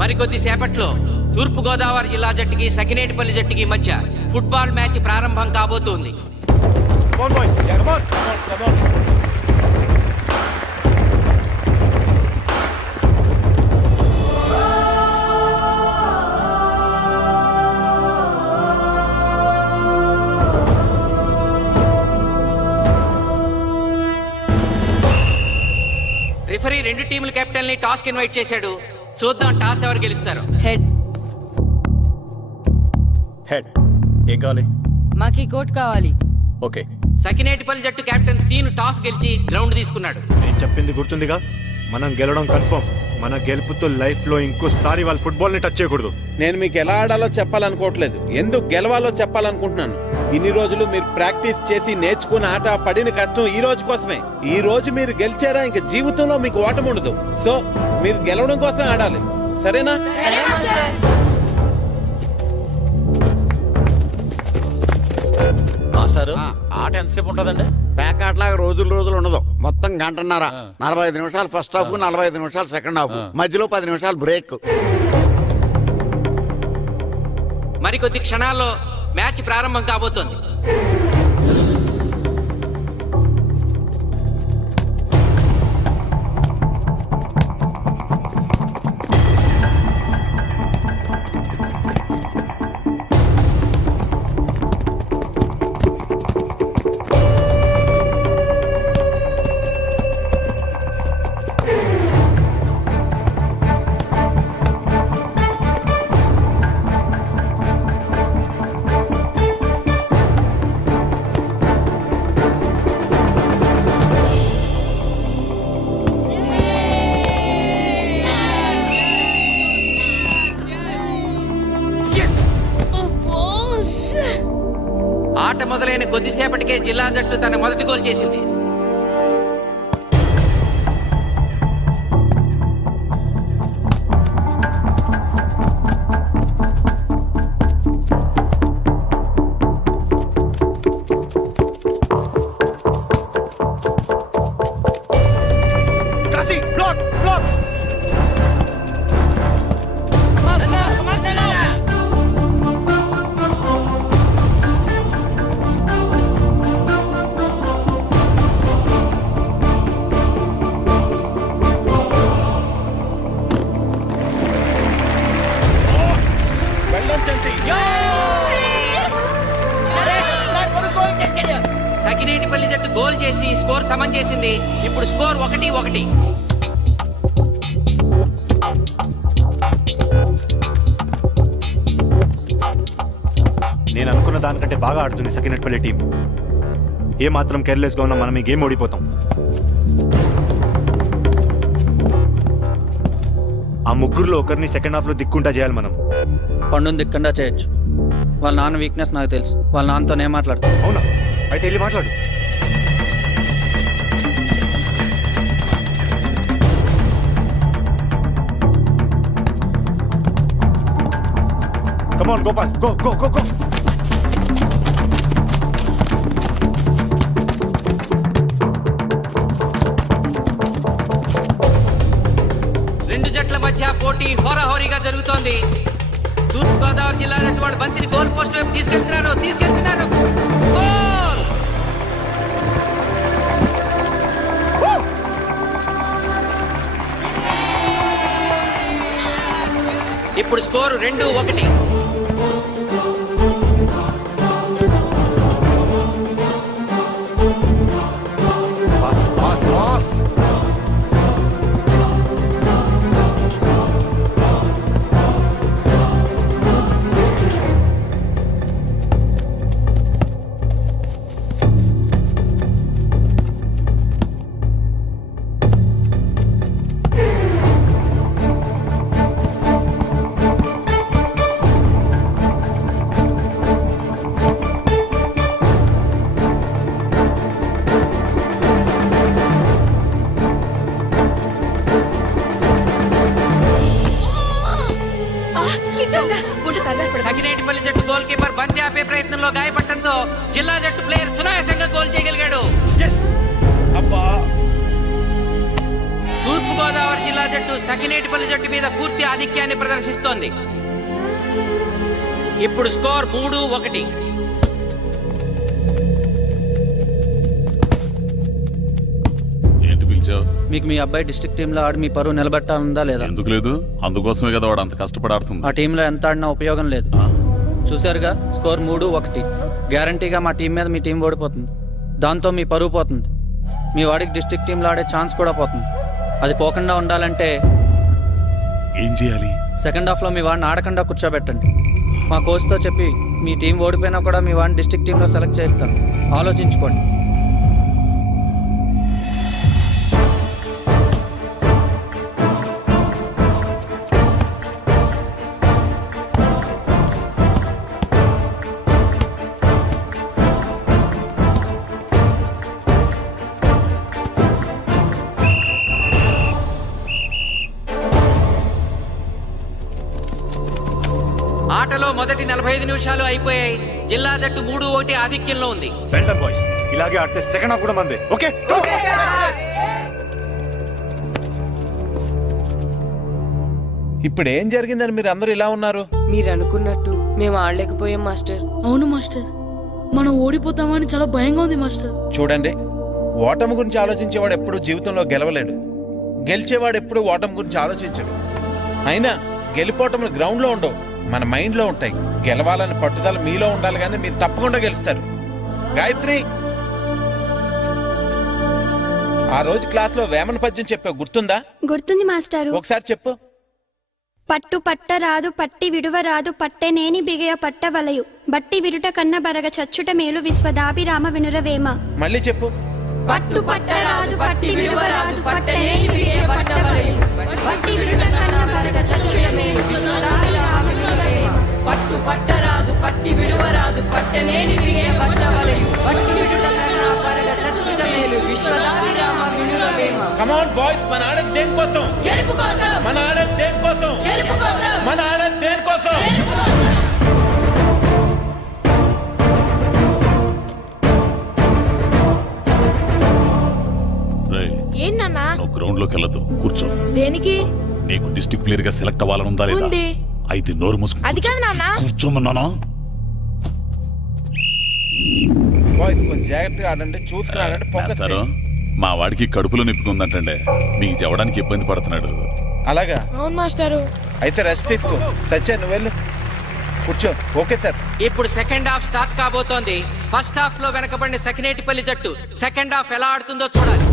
మరికొద్ది సేపట్లో తూర్పు గోదావరి జిల్లా జట్టుకి సకినేటిపల్లి జట్టుకి మధ్య ఫుట్బాల్ మ్యాచ్ ప్రారంభం కాబోతోంది. రిఫరీ రెండు టీముల కెప్టెన్ ని టాస్ కి ఇన్వైట్ చేశాడు. చూద్దాం టాస్ ఎవరు గెలుస్తారు. హెడ్. హెడ్. ఏం కావాలి? మాకి కోట్ కావాలి. ఓకే. సకినేటిపల్లి జట్టు కెప్టెన్ సీను టాస్ గెలిచి గ్రౌండ్ తీసుకున్నాడు. నేను చెప్పింది గుర్తుందిగా, మనం గెలవడం కన్ఫర్మ్. మన గెలుపుతో లైఫ్ లో ఇంకోసారి వాళ్ళ ఫుట్బాల్ ని టచ్ చేయకూడదు. నేను మీకు ఎలా ఆడాలో చెప్పాలనుకోవట్లేదు, ఎందుకు గెలవాలో చెప్పాలనుకుంటున్నాను. ఇన్ని రోజులు మీరు ప్రాక్టీస్ చేసి నేర్చుకున్న ఆట పడిన కష్టం ఈ రోజు కోసమే. ఈ రోజు మీరు గెలిచారా ఇంక జీవితంలో మీకు ఓటమి ఉండదు. సో మీరు గెలవడం కోసం ఆడాలి, సరేనా? మాస్టారు, ఆట ఎంతసేపు ఉంటుందండి? పేకాట్లాగా రోజులు ఉండదు. మొత్తం గంటన్నర. 45 నిమిషాలు ఫస్ట్ హాఫ్, 45 నిమిషాలు సెకండ్ హాఫ్, మధ్యలో 10 నిమిషాలు బ్రేక్. మరికొద్ది క్షణాల్లో మ్యాచ్ ప్రారంభం కాబోతోంది. ఆట మొదలైన కొద్దిసేపటికే జిల్లా జట్టు తన మొదటి గోల్ చేసింది. సకినేటిపల్లి జట్టు గోల్ చేసి స్కోర్ సమం చేసింది. ఇప్పుడు స్కోర్ 1-1. నేను అనుకున్న దానికంటే బాగా ఆడుతుంది సకినేటిపల్లి టీం. ఏ మాత్రం కేర్లెస్ గా ఉన్నా మనం ఈ గేమ్ ఓడిపోతాం. ఆ ముగ్గురులో ఒకరిని సెకండ్ హాఫ్ లో దిక్కుంటా చేయాలి మనం. పండుని దిక్కుండా చేయొచ్చు. వాళ్ళ నాన్న వీక్నెస్ నాకు తెలుసు. వాళ్ళ నాన్నతోనే మాట్లాడతాను. అవునా? అయితే వెళ్ళి మాట్లాడు. Come on, Gopal. Go. రెండు జట్ల మధ్య పోటీ హోరాహోరీగా జరుగుతోంది. తూర్పు గోదావరి జిల్లా జట్టు వాళ్ళు బంతిని గోల్ పోస్ట్ వైపు తీసుకెళ్తున్నారు. గోల్! ఇప్పుడు స్కోరు 2-1. సకినేటిపల్లి జట్టు గోల్ కీపర్ బంతి ఆపే ప్రయత్నంలో గాయపడటంతో జిల్లా జట్టు ప్లేయర్ సునాయాసంగా గోల్ చేయగలిగాడు. అబ్బా! తూర్పు తూర్పుగోదావరి జిల్లా జట్టు సకినేటిపల్లి జట్టు మీద పూర్తి ఆధిక్యాన్ని ప్రదర్శిస్తోంది. ఇప్పుడు స్కోర్ 3-1. ఏంటి పిలిచావు? మీకు మీ అబ్బాయి డిస్ట్రిక్ట్ టీంలో ఆడి మీ పరువు నిలబెట్టాలందా లేదా? ఎందుకు లేదు? అందుకోసమే కదా వాడు అంత కష్టపడి ఆడుతుంది. ఆ టీంలో ఎంత ఆడినా ఉపయోగం లేదు. చూశారుగా, స్కోర్ 3-1. గ్యారంటీగా మా టీం మీద మీ టీం ఓడిపోతుంది. దాంతో మీ పరువు పోతుంది. మీ వాడికి డిస్ట్రిక్ట్ టీంలో ఆడే ఛాన్స్ కూడా పోతుంది. అది పోకుండా ఉండాలంటే ఏం చేయాలి? సెకండ్ హాఫ్లో మీ వాడిని ఆడకుండా కూర్చోబెట్టండి. మా కోచ్తో చెప్పి మీ టీం ఓడిపోయినా కూడా మీ వాడిని డిస్ట్రిక్ట్ టీంలో సెలెక్ట్ చేస్తాం. ఆలోచించుకోండి. ఆటలో మొదటి 45 నిమిషాలు అయిపోయాయి. జిల్లా జట్టు 3-1 ఆధిక్యంలో ఉంది. వెల్డన్ బాయ్స్, ఇలాగే ఆడితే సెకండ్ హాఫ్ కూడా మందే. ఓకే, ఇప్పుడు ఏం జరిగిందని మీరు అందరూ ఇలా ఉన్నారు? మీరు అనుకున్నట్టు మేము ఆడలేకపోయాం మాస్టర్. అవును మాస్టర్, మనం ఓడిపోతామని చాలా భయంగా ఉంది మాస్టర్. చూడండి, ఓటమి గురించి ఆలోచించేవాడు ఎప్పుడు జీవితంలో గెలవలేడు. గెలిచేవాడు ఎప్పుడు ఓటమి గురించి ఆలోచించడు. అయినా గెలిపోవటం గ్రౌండ్లో ఉండవు, మన మైండ్లో ఉంటాయి. గెలవాలని పట్టుదల మీలో ఉండాలి, కానీ మీరు తప్పకుండా గెలుస్తారు. గాయత్రి, ఆ రోజు క్లాస్లో వేమన పద్యం చెప్పావు, గుర్తుందా? గుర్తుంది మాస్టారు. ఒకసారి చెప్పు. పట్టు పట్టరాదు పట్టి విడువరాదు పట్టెనేని బిగయ పట్టవలయు బట్టి విడుట కన్న బరగ చచ్చుట మేలు విశ్వదాభిరామ వినురవేమ. మళ్ళీ చెప్పు. పట్టు పట్టరాదు పట్టి విడువరాదు పట్టనేని బిగయ పట్టవలయు బట్టి విడుట కన్న బరగ చచ్చుట మేలు విశ్వదాభిరామ వినురవేమ. పట్టు పట్టరాదు పట్టి విడువరాదు పట్టనేని బిగయ పట్టవలయు బట్టి విడుట కన్న బరగ చచ్చుట మేలు విశ్వదాభిరామ వినురవేమ. కమ్ ఆన్ బాయ్స్, మన ఆడేది దేనికోసం? గెలుపు కోసం. మన ఆడేది దేనికోసం? గెలుపు కోసం. మన ఆడేది దేనికోసం? రేయ్, ఏంటన్నా? నువ్వు గ్రౌండ్ లోకి వెళ్ళదు, కూర్చో. దేనికి? నీకు డిస్ట్రిక్ట్ ప్లేయర్ గా సెలెక్ట్ అవ్వాలనుందా లేదా? ఉంది. అయితే నోరు మూసుకుని అది కాదు నాన్న. కూర్చోమన్నానా? బాయ్స్ కొంచెం జాగ్రత్తగా ఆడండి, చూసుకుని ఆడండి, ఫోకస్ మాస్టారు, చేయండి. మా వాడికి కడుపులో నిప్పుకుందంటండే, మీకు చెప్పడానికి ఇబ్బంది పడుతున్నాడు. అలాగా? అవును మాస్టారు. అయితే రెస్ట్ తీసుకో. సత్య, నువ్వు వెళ్ళు, కూర్చో. Okay sir. ఇప్పుడు సెకండ్ హాఫ్ స్టార్ట్ కాబోతోంది. ఫస్ట్ హాఫ్ లో వెనకబడిన సకినేటిపల్లి జట్టు సెకండ్ హాఫ్ ఎలా ఆడుతుందో చూడాలి.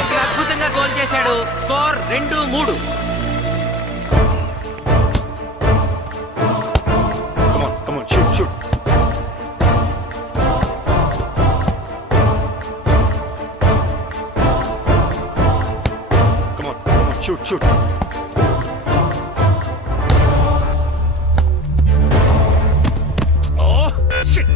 ఇక్కడ అద్భుతంగా గోల్ చేశాడు. Score 2-3. Come on, shoot. Come on, shoot. Oh, shit.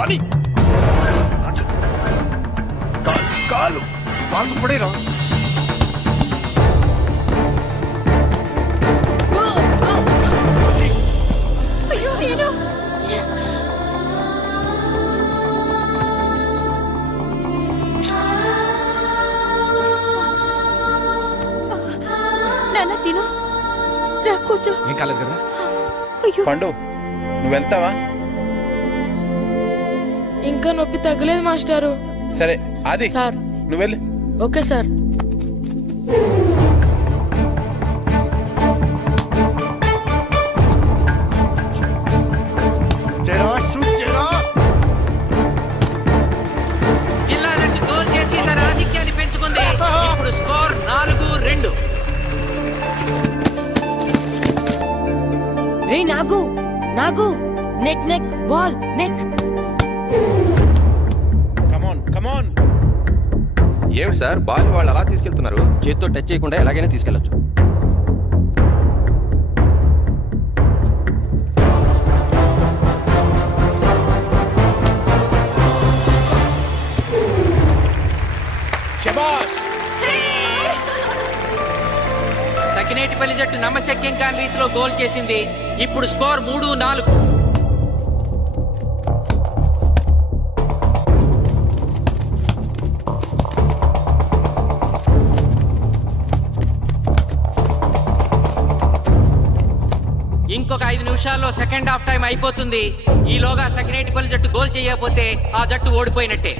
Funny. కాలు పడేరా. నాన్న సీను, రా కూర్చో. ఏం కాలేదు కదా? అయ్యో, పండు, నువ్వు వెళ్తావా? ఇంకా నొప్పి తగ్గలేదు మాస్టారు. సరే, ఆది సార్. నువ్వు వెళ్ళు. Okay sir. షూట్ చేయరా. జిల్లా జట్టు గోల్ నాగు నాగు నెక్ నెక్ బాల్ నెక్. కమాన్ కమాన్. ఏమిటి సార్ బాల్ వాళ్ళు అలా తీసుకెళ్తున్నారు? చేత్తో టచ్ చేయకుండా ఎలాగైనా తీసుకెళ్లొచ్చు. శబాష్. సకినేటిపల్లి జట్టు నమ్మశక్యం కాని రీతిలో గోల్ చేసింది. ఇప్పుడు స్కోర్ 3-4. ఇంకొక 5 నిమిషాల్లో సెకండ్ హాఫ్ టైం అయిపోతుంది. ఈలోగా సకినేటిపల్లి జట్టు గోల్ చేయకపోతే ఆ జట్టు ఓడిపోయినట్టే.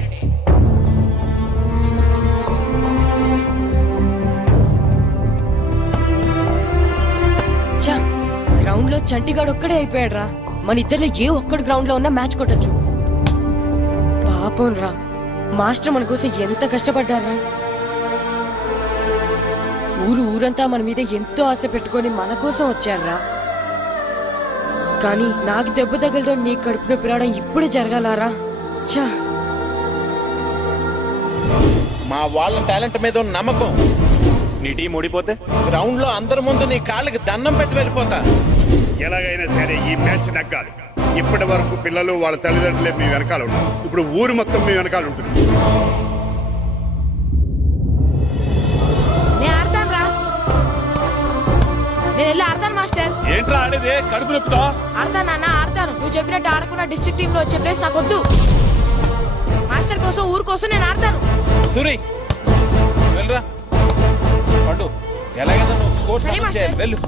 గ్రౌండ్ లో చంటిగాడు ఒక్కడే అయిపోయాడు రా. మన ఇద్దరిలో ఏ ఒక్కడు గ్రౌండ్ లో ఉన్నా మ్యాచ్ కొట్టచ్చు. పాపం రా, మాస్టర్ మన కోసం ఎంత కష్టపడ్డారా. ఊరంతా మన మీద ఎంతో ఆశ పెట్టుకొని మన కోసం వచ్చారా. కానీ నాకు దెబ్బ తగలడం, నీ కడుపులో పిలవడం ఇప్పుడే జరగాలారా. ఛా, మా వాళ్ళ టాలెంట్ మీద ఉన్న నమ్మకం. నీ టీం ఓడిపోతే గ్రౌండ్ లో అందరి ముందు నీ కాళ్ళకి దండం పెట్టి వెళ్ళిపోతా. ఎలాగైనా సరే ఈ మ్యాచ్ నెగ్గాలి. ఇప్పటి వరకు పిల్లలు వాళ్ళ తల్లిదండ్రులే మీ వెనకాల ఉంటారు. ఇప్పుడు ఊరు మొత్తం మీ వెనకాల ఉంటుంది. నేను ఆడతాను రా. నేను వెళ్ళి ఆడతాను మాస్టర్. ఏంట్రా ఆడేది? కడుపు నొప్పుతో ఆడతాను నాన్న, ఆడతాను. నువ్వు చెప్పినట్టు ఆడకుండా డిస్ట్రిక్ట్ టీమ్ లో వచ్చే ప్లేస్ నాకు వద్దు. మాస్టర్ కోసం, ఊరు కోసం నేను ఆడతాను. సూరి వెళ్ళరా. పండు ఎలాగైనా నువ్వు స్కోర్ సరే, మాస్టర్. చేయాలి. వెళ్ళు.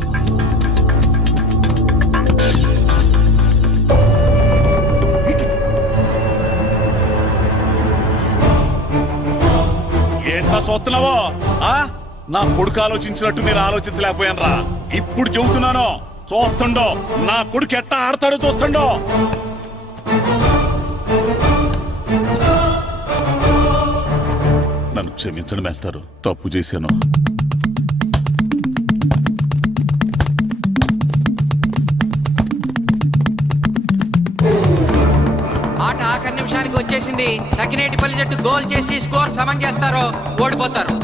ఏంట్రా చూస్తున్నావో? నా కొడుకు ఆలోచించినట్టు నేను ఆలోచించలేకపోయాను రా. ఇప్పుడు చెబుతున్నాను, చూస్తుండో నా కొడుకు ఎట్టా ఆడతాడో చూస్తుండో. నన్ను క్షమించండి మాస్టారు, తప్పు చేశాను. ఆట ఆఖరి నిమిషానికి వచ్చేసింది. సకినేటిపల్లి జట్టు గోల్ చేసి స్కోర్ సమం చేస్తారో ఓడిపోతారు.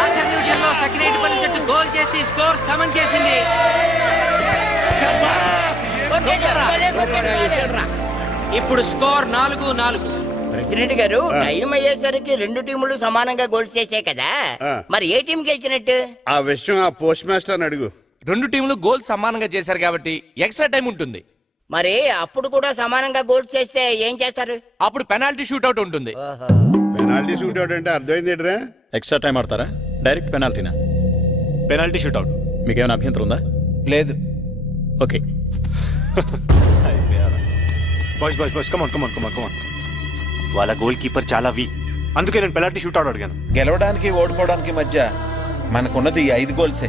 ఆఖరి నిమిషంలో సకినేటిపల్లి జట్టు గోల్ చేసి స్కోర్ సమం చేసింది. ఇప్పుడు స్కోర్ 4-4. ప్రెసిడెంట్ గారు, టైం అయ్యేసరికి రెండు టీములు సమానంగా గోల్స్ చేసాయి కదా, మరి ఏ టీం గెలిచినట్టు? ఆ విషయం ఆ పోస్ట్ మాస్టర్ అడుగు. రెండు టీంలు గోల్ సమానంగా చేశారు కాబట్టి ఎక్స్ట్రా టైం ఉంటుంది. మరి అప్పుడు కూడా సమానంగా గోల్స్ చేస్తే ఏం చేస్తారు? అప్పుడు పెనాల్టీ షూట్అవుట్ ఉంటుంది. పెనాల్టీ షూట్ అవుట్ అంటే అర్థమైంది ఏంట్రా? ఎక్స్ట్రా టైం ఆడతారా? డైరెక్ట్ పెనాల్టీనా? Penalty shootout. మీకేమైనా అభ్యంతరం ఉందా? లేదు. Okay. Boys boys boys come on come on come on come on. వాళ్ళ గోల్ కీపర్ చాలా వీక్, అందుకే నేను పెనాల్టీ షూట్అవుట్ అడిగాను. గెలవడానికి ఓడిపోవడానికి మధ్య మనకున్నది 5 గోల్సే.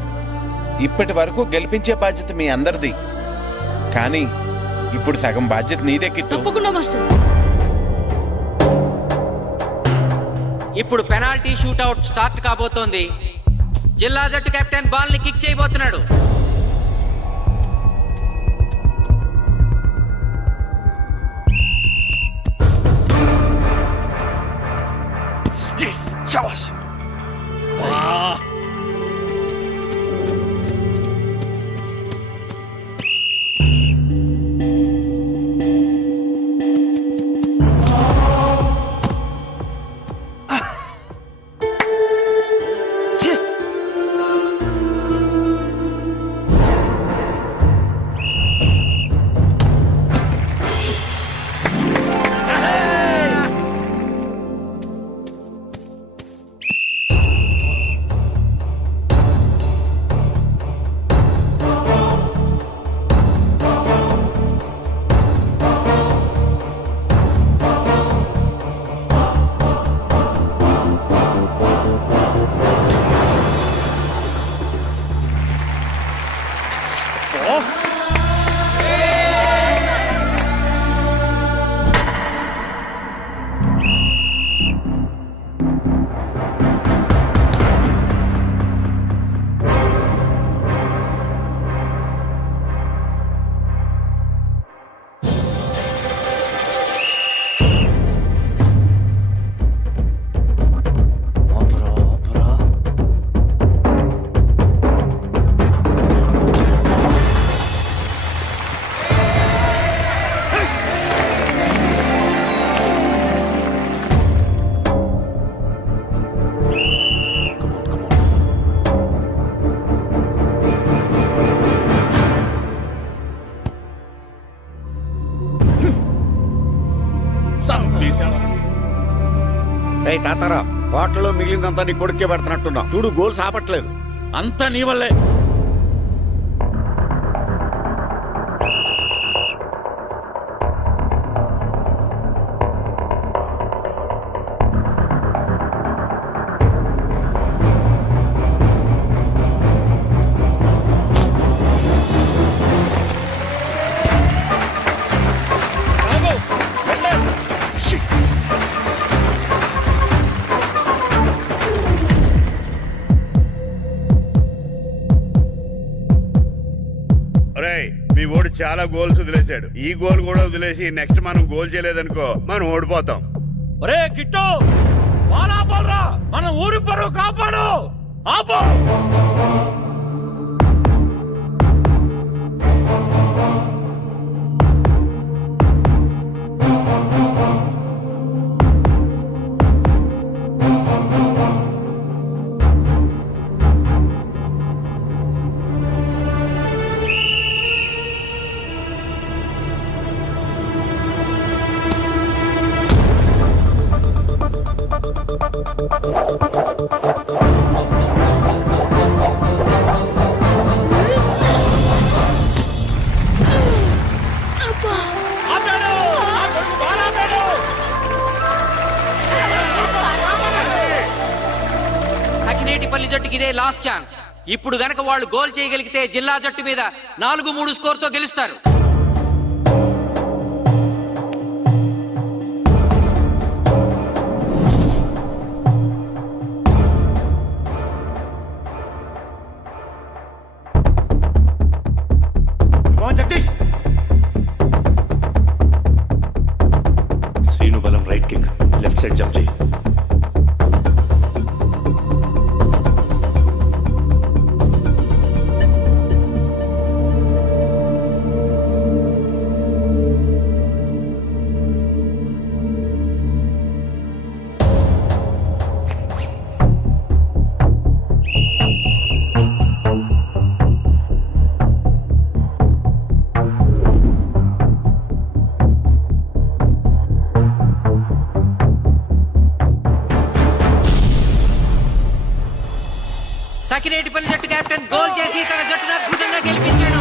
ఇప్పటి వరకు గెలిపించే బాధ్యత మీ అందరిది. కానీ ఇప్పుడు సగం బాధ్యత నీదే కిట్టు. తప్పకుండా మాస్టర్. ఇప్పుడు పెనాల్టీ షూట్అవుట్ స్టార్ట్ కాబోతోంది. జిల్లా జట్టు కెప్టెన్ బాల్ ని కిక్ చేయబోతున్నాడు. Yes, shabash. చంపేశాడు. ఏయ్ తాతారా, హోటల్లో మిగిలిందంతా నీ కొడుకే పెడుతున్నట్టున్నావు. చూడు గోల్స్ ఆపట్లేదు. అంతా నీ వల్లే. ఒరేయ్, మీ ఓడి చాలా గోల్స్ వదిలేశాడు. ఈ గోల్ కూడా వదిలేసి నెక్స్ట్ మనం గోల్ చేయలేదనుకో మనం ఓడిపోతాం. ఒరే కిట్టు, బాలా బాలరా, మన ఊరి పరువు కాపాడు. ఆపో. సకినేటిపల్లి జట్టుకి ఇదే లాస్ట్ ఛాన్స్. ఇప్పుడు గనక వాళ్ళు గోల్ చేయగలిగితే జిల్లా జట్టు మీద 4-3 స్కోర్తో గెలుస్తారు. జగదీష్, శ్రీను బలం right kick, left side jump చేయి. సకినేటిపల్లి జట్టు కెప్టెన్ గోల్ చేసి తన జట్టును అద్భుతంగా గెలిపించాడు.